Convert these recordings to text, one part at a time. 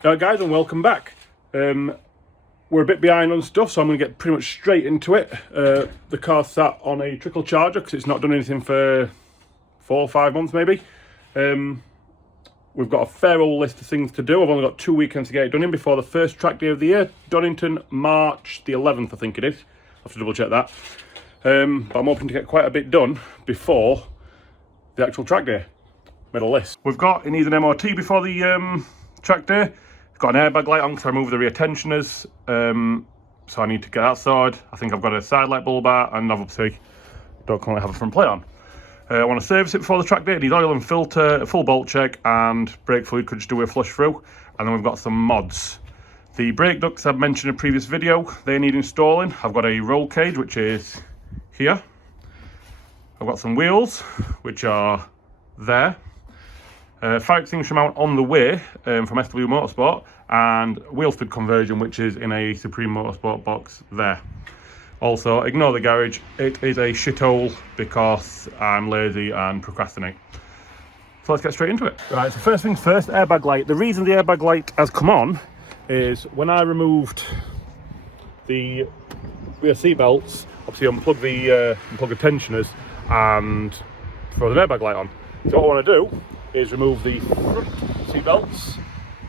Guys, and welcome back. We're a bit behind on stuff, so I'm going to get pretty much straight into it. The car's sat on a trickle charger because it's not done anything for 4 or 5 months maybe. We've got a fair old list of things to do. I've only got 2 weekends to get it done in before the first track day of the year. Donington, March the 11th, I think it is. I'll have to double check that. But I'm hoping to get quite a bit done before the actual track day. Made a list. We've got, it needs an MOT before the track day. It's got an airbag light on because I removed the rear tensioners. So I need to get that sorted. I think I've got a side light bulb out and obviously don't currently have a front plate on. I want to service it before the track day. It needs oil and filter, a full bolt check, and brake fluid could just do a flush through. And then we've got some mods. The brake ducts I've mentioned in a previous video, they need installing. I've got a roll cage, which is here. I've got some wheels, which are there. Fire extinguisher mount on the way from SW Motorsport, and wheel stud conversion, which is in a Supreme Motorsport box there. Also, ignore the garage, it is a shithole because I'm lazy and procrastinate. So let's get straight into it. Right, so first things first, airbag light. The reason the airbag light has come on is when I removed the rear seat belts, obviously unplug the tensioners and throw the airbag light on. So what I want to do is remove the front seat belts,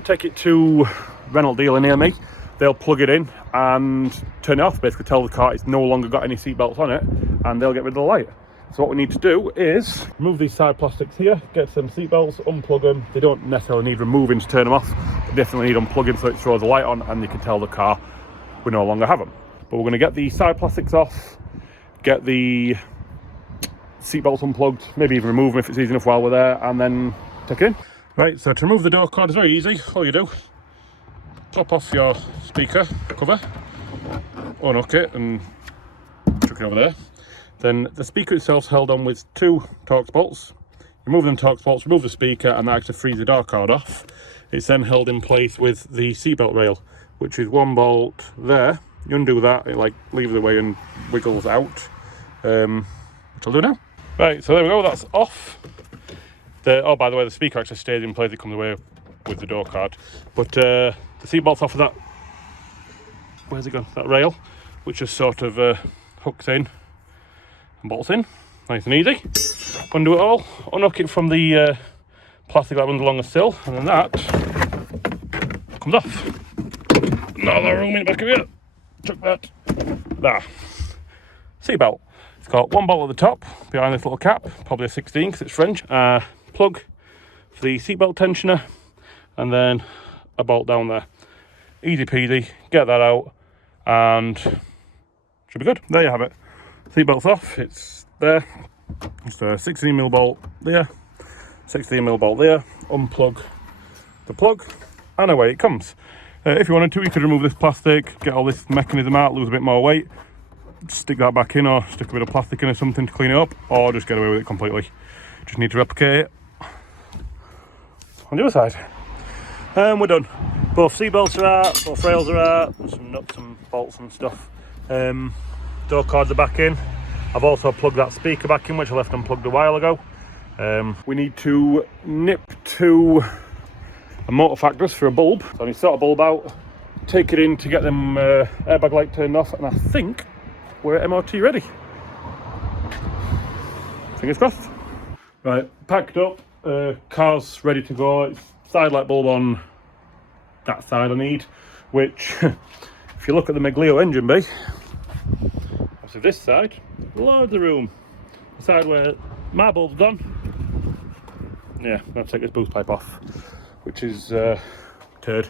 take it to Renault dealer near me. They'll plug it in and turn it off, basically tell the car it's no longer got any seat belts on it, and they'll get rid of the light. So what we need to do is remove these side plastics here, get some seat belts, unplug them. They don't necessarily need removing to turn them off, but definitely need unplugging so it throws the light on and you can tell the car we no longer have them. But we're going to get the side plastics off, get the seat belts unplugged, maybe even remove them if it's easy enough while we're there, and then take it in. Right, so to remove the door cord is very easy. All you do, top off your speaker cover, unhook it and chuck it over there. Then the speaker itself is held on with 2 Torx bolts. Remove them Torx bolts, remove the speaker, and that actually frees the door cord off. It's then held in place with the seatbelt rail, which is 1 bolt there. You undo that, it like leaves the way and wiggles out, which I'll do now. Right, so there we go, that's off. Oh, by the way, the speaker actually stays in place, it comes away with the door card. But the seat bolt's off of that, where's it gone? That rail, which just sort of hooks in and bolts in, nice and easy. Undo it all, unhook it from the plastic that runs along the sill, and then that comes off. Another room in the back of it, chuck that. There. Seat belt. It's got 1 bolt at the top, behind this little cap, probably a 16 because it's French. Plug for the seatbelt tensioner, and then a bolt down there. Easy peasy, get that out, and should be good. There you have it. Seatbelt's off, it's there. Just a 16mm bolt there, 16mm bolt there. Unplug the plug, and away it comes. If you wanted to, you could remove this plastic, get all this mechanism out, lose a bit more weight, stick that back in, or stick a bit of plastic in or something to clean it up, or just get away with it completely. Just need to replicate it on the other side. And we're done. Both seat belts are out, both rails are out, and some nuts and bolts and stuff. Door cords are back in. I've also plugged that speaker back in, which I left unplugged a while ago. We need to nip to a motor factors for a bulb. So I need to sort a bulb out, take it in to get them airbag light turned off, and I think we're at MOT ready. Fingers crossed. Right, packed up, car's ready to go. It's side light bulb on that side I need, which if you look at the Meglio engine bay, obviously this side, loads of room. The side where my bulb's gone, yeah, I'm going to take this boost pipe off, which is turd.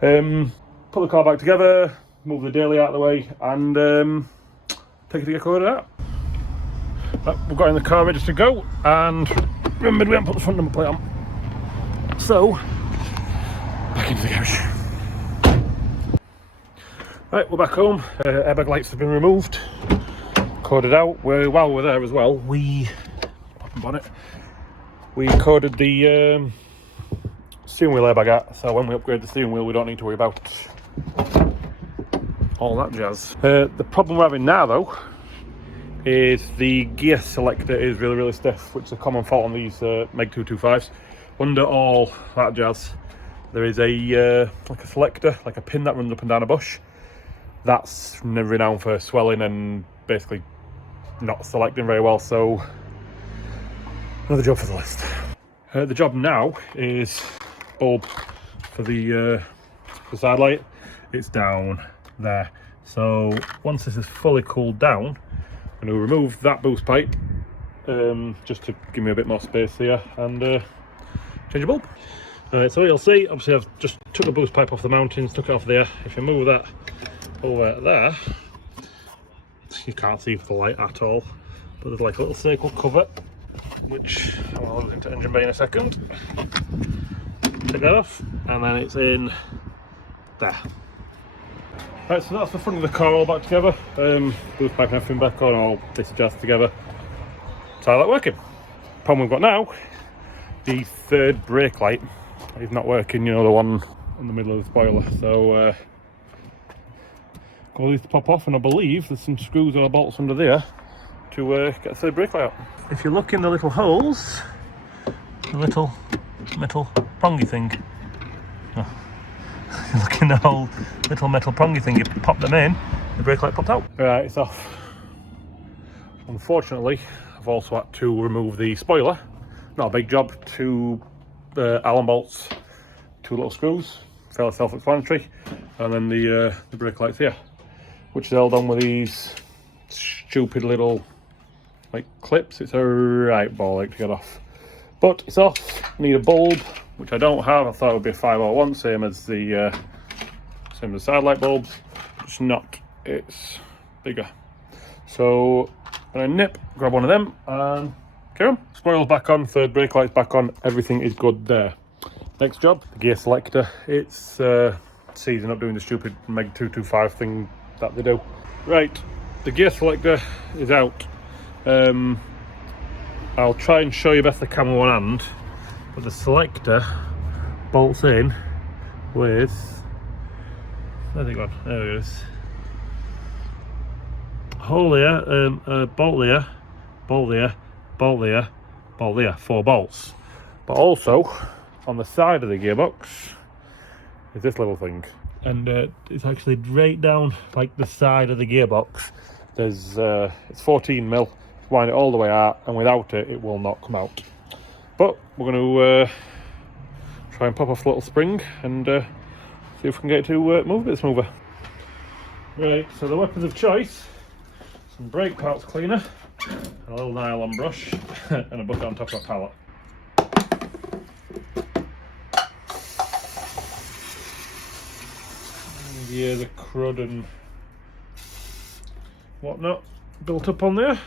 Put the car back together, move the daily out of the way, and take it to get coded out. Right, we've got in the car ready to go, and remembered we haven't put the front number plate on. So, back into the garage. Right, we're back home. Airbag lights have been removed, coded out. While we're there as well, we coded the steering wheel airbag out, so when we upgrade the steering wheel we don't need to worry about all that jazz. The problem we're having now though is the gear selector is really stiff, which is a common fault on these Meg 225s. Under all that jazz, there is a like a selector, like a pin that runs up and down a bush. That's renowned for swelling and basically not selecting very well, so another job for the list. The job now is bulb for the side light. It's down there. So once this is fully cooled down, I'm going to remove that boost pipe just to give me a bit more space here and change the bulb. Alright, so you'll see, obviously I've just took the boost pipe off the mountings, took it off there. If you move that over there, you can't see the light at all, but there's like a little circle cover, which I'll lose into engine bay in a second. Take that off, and then it's in there. Right, so that's the front of the car all back together. Boost pipe and everything back on, all this adjusted together. So how's that working? Problem we've got now, the third brake light is not working, you know, the one in the middle of the spoiler. So got these to pop off, and I believe there's some screws or bolts under there to get the third brake light out. If you look in the little holes, the little metal prongy thing. Oh. You look in the whole little metal prongy thing, you pop them in, the brake light popped out. Right, it's off. Unfortunately, I've also had to remove the spoiler. Not a big job, 2 Allen bolts, 2 little screws, fairly self-explanatory, and then the brake lights here, which is held on with these stupid little like clips. It's a right ball ache to get off, but it's off. Need a bulb, which I don't have. I thought it would be a 501, same as the side light bulbs. It's not. It's bigger. So I'm gonna nip, grab one of them, and carry on. Spoiler's back on, third brake light's back on. Everything is good there. Next job, the gear selector. It's seizing up, doing the stupid Meg 225 thing that they do. Right, the gear selector is out. I'll try and show you best the camera one hand, but the selector bolts in with, where's it gone? There it is. Hole there, bolt there, bolt there, bolt there, bolt there, 4 bolts. But also on the side of the gearbox is this little thing, and it's actually right down like the side of the gearbox. There's it's 14mm. Wind it all the way out, and without it, it will not come out. But we're going to try and pop off the little spring and see if we can get it to move a bit smoother. Right, so the weapons of choice: some brake parts cleaner, a little nylon brush, and a bucket on top of a pallet. Yeah, the crud and whatnot built up on there.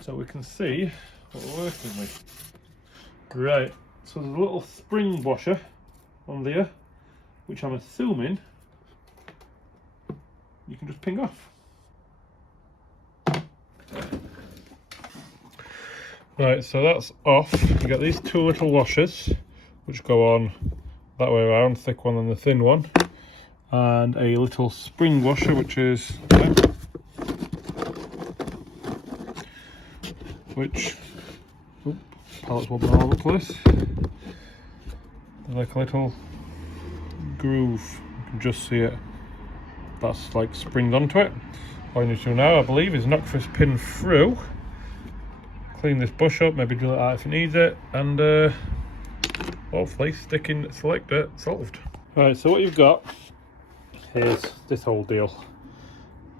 So we can see what we're working with. Right, so there's a little spring washer on there, which I'm assuming you can just ping off. Right, so that's off. You get these 2 little washers, which go on that way around, thick one and the thin one, and a little spring washer, which is there, which, pallets wobbling all over the place. There's like a little groove, you can just see it, that's like springs onto it. All you need to do now, I believe, is knock this pin through, clean this bush up, maybe drill it out if it needs it, and hopefully stick in the selector solved. Right, so what you've got is this whole deal.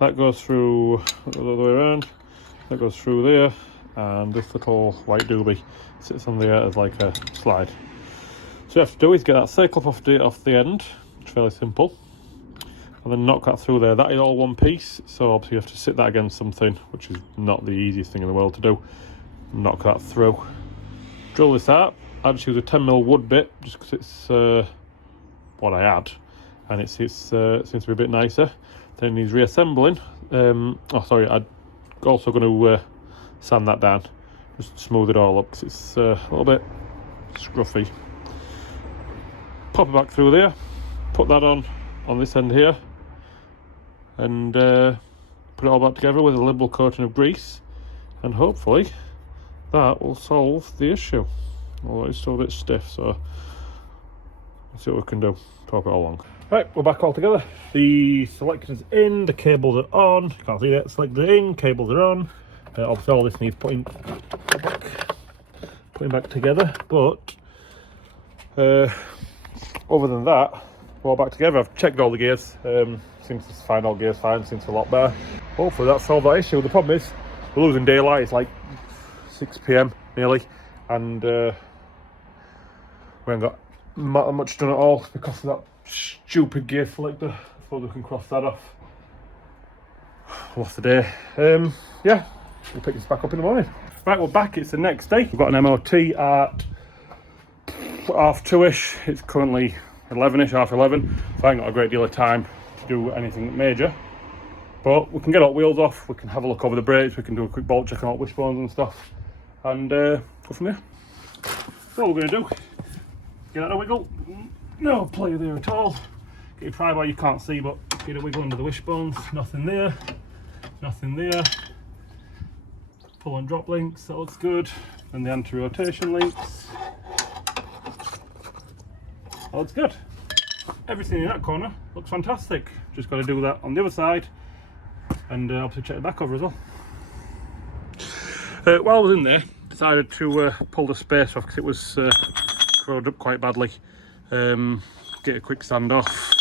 That goes through the other way around, that goes through there, and this little white doobie sits on there as like a slide. So what you have to do is get that circle off the end, it's fairly simple, and then knock that through there. That is all one piece, so obviously you have to sit that against something, which is not the easiest thing in the world to do. Knock that through. Drill this out. I just use a 10mm wood bit just because it's what I had, and it seems to be a bit nicer. Then it needs reassembling. Oh sorry, I'm also going to sand that down, just smooth it all up because it's a little bit scruffy. Pop it back through there, put that on this end here, and put it all back together with a liberal coating of grease, and hopefully that will solve the issue. Although it's still a bit stiff, so let's see what we can do. Talk it all along. Right, we're back all together. The selector's in, the cables are on. You can't see that. Selector's in, cables are on. Obviously all this needs putting back together, but other than that, we're all back together. I've checked all the gears. Seems to find all gears fine, seems a lot better. Hopefully that solved that issue. The problem is we're losing daylight. It's like 6 PM nearly, and we haven't got much done at all because of that stupid gear selector. I suppose we can cross that off. Lost the day. Yeah, we'll pick this back up in the morning. Right, we're back. It's the next day. We've got an MOT at 2:30ish. It's currently 11ish, half 11. So I ain't got a great deal of time to do anything major. But we can get all wheels off. We can have a look over the brakes. We can do a quick bolt check on all wishbones and stuff, and go from there. So what we're going to do, get out a wiggle. No play there at all. Get your pry bar, you can't see, but get a wiggle under the wishbones. Nothing there. Nothing there. Pull and drop links, that looks good. And the anti-rotation links. That looks good. Everything in that corner looks fantastic. Just got to do that on the other side. And obviously check the back over as well. While I was in there, decided to pull the spacer off because it was corroded up quite badly. Get a quick sand off.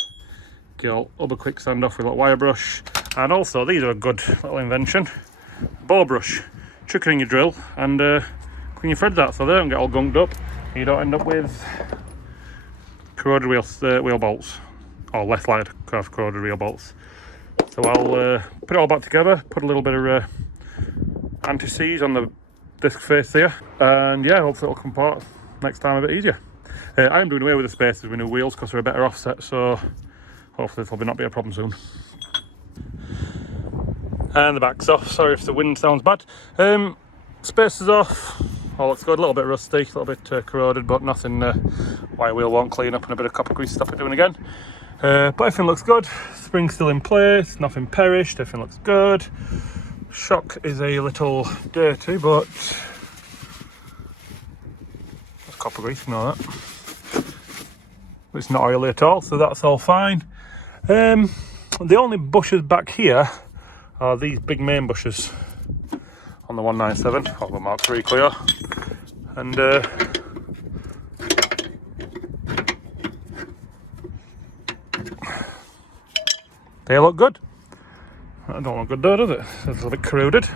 Get all other quick sand off with a wire brush. And also, these are a good little invention. Bore brush. Chuck it in your drill and clean your threads out so they don't get all gunked up. You don't end up with corroded wheel bolts, or less likely to have corroded wheel bolts. So I'll put it all back together, put a little bit of anti-seize on the disc face there, and yeah, hopefully it'll come apart next time a bit easier. I am doing away with the spacers with new wheels because they're a better offset, so hopefully it'll probably not be a problem soon. And the back's off. Sorry if the wind sounds bad. Spacers off. All looks good. A little bit rusty, a little bit corroded, but nothing wire wheel won't clean up, and a bit of copper grease stop it doing again. But everything looks good. Spring's still in place. Nothing perished. Everything looks good. Shock is a little dirty, but that's copper grease, you know that. It's not oily at all, so that's all fine. The only bushes back here are these big main bushes on the 197 or the Mark III Clio, and they look good. That don't look good though, does it? It's a little bit corroded.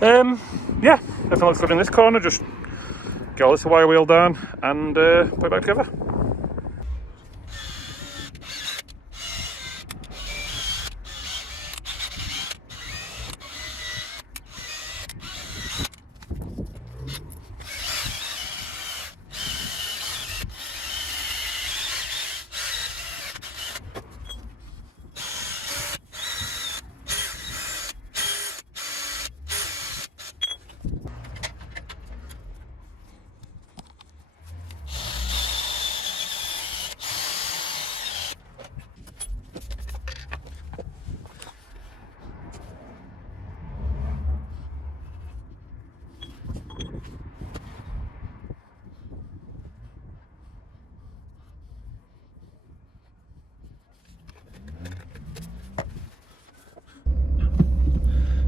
Yeah, everything looks good in this corner. Just get all this wire wheel down and put it back together.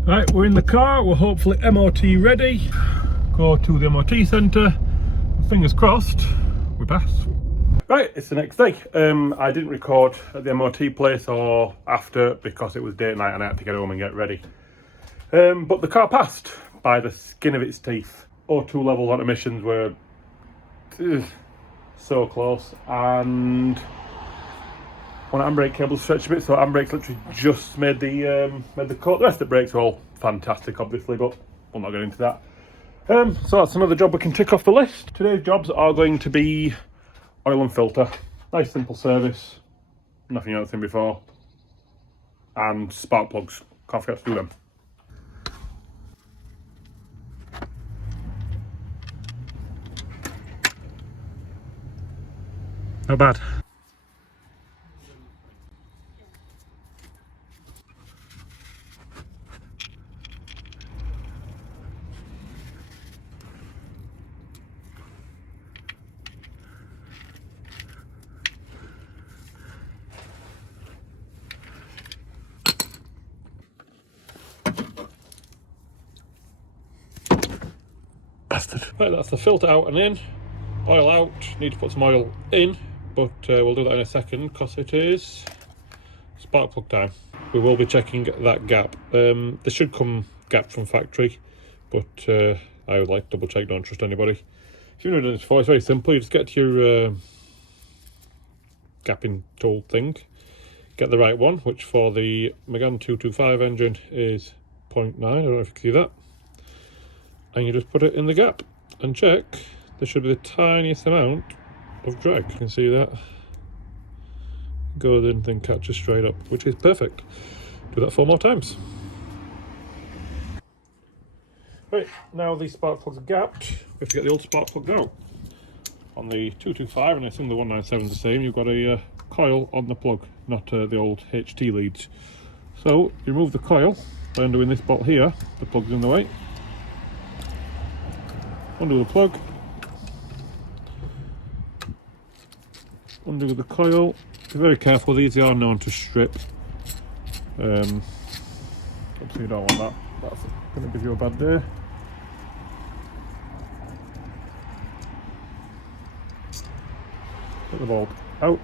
Right, we're in the car, we're hopefully MOT ready. Go to the MOT centre, fingers crossed, we pass. Right, it's the next day. I didn't record at the MOT place or after because it was date night and I had to get home and get ready. But the car passed by the skin of its teeth. O2 levels on emissions were so close, and one handbrake cable stretched a bit, so handbrake's literally just made the cut. The rest of the brakes are all fantastic, obviously, but we'll not get into that. So that's another job we can tick off the list. Today's jobs are going to be oil and filter. Nice simple service, nothing you've seen before, and spark plugs. Can't forget to do them. Not bad. Right, that's the filter out and in. Oil out, need to put some oil in, but we'll do that in a second because it is spark plug time. We will be checking that gap. This should come gap from factory, but I would like to double check, don't trust anybody. If you've never done this before, it's very simple. You just get to your gapping tool thing, get the right one, which for the Megane 225 engine is 0.9, I don't know if you can see that, and you just put it in the gap and check. There should be the tiniest amount of drag. You can see that. Goes in, then catches straight up, which is perfect. Do that 4 more times. Right, now the spark plugs are gapped, we have to get the old spark plug out. On the 225, and I assume the 197 is the same, you've got a coil on the plug, not the old HT leads. So, you remove the coil by undoing this bolt here, the plug's in the way. Undo the plug. Undo the coil. Be very careful, these are known to strip. Obviously you don't want that, that's going to give you a bad day. Take the bolt out,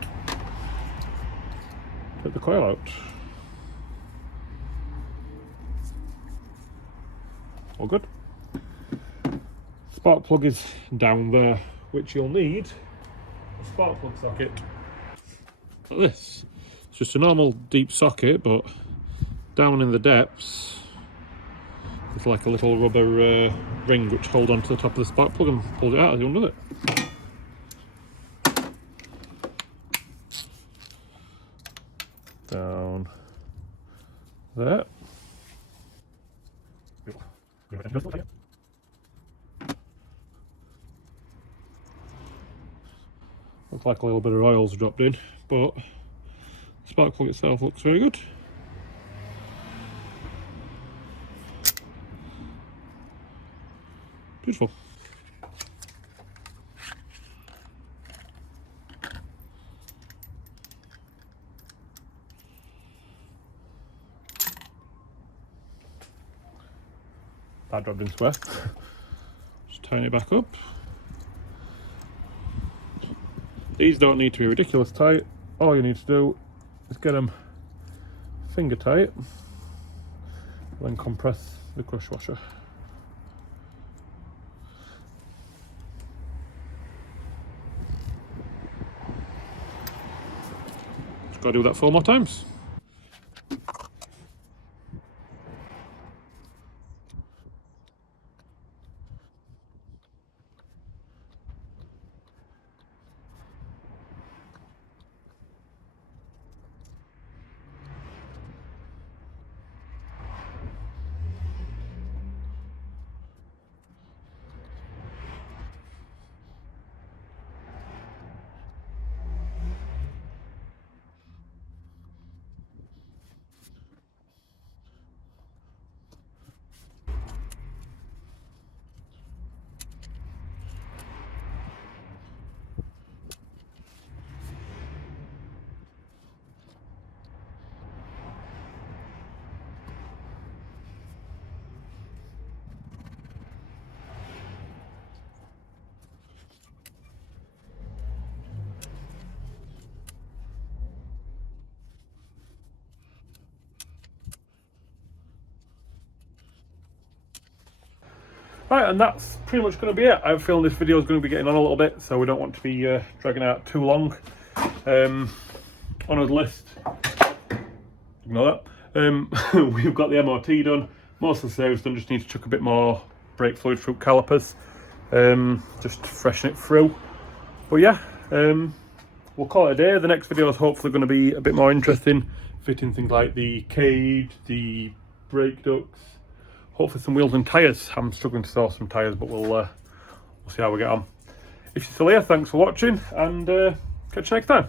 take the coil out. All good. Spark plug is down there, which you'll need a spark plug socket. Like this. It's just a normal deep socket, but down in the depths there's like a little rubber ring which holds onto the top of the spark plug and pulls it out as you undo it. Down there. Looks like a little bit of oil's dropped in, but the spark plug itself looks very good. Beautiful. That dropped in square. Just tighten it back up. These don't need to be ridiculous tight. All you need to do is get them finger tight, then compress the crush washer. Just got to do that 4 more times. Right, and that's pretty much going to be it. I have a feeling this video is going to be getting on a little bit, so we don't want to be dragging out too long. On our list, ignore that, we've got the MOT done, most of the service done, just need to chuck a bit more brake fluid through calipers, just to freshen it through. But yeah, we'll call it a day. The next video is hopefully going to be a bit more interesting, fitting things like the cage, the brake ducts, hopefully some wheels and tyres. I'm struggling to source some tyres, but we'll see how we get on. If you're still here, thanks for watching, and catch you next time.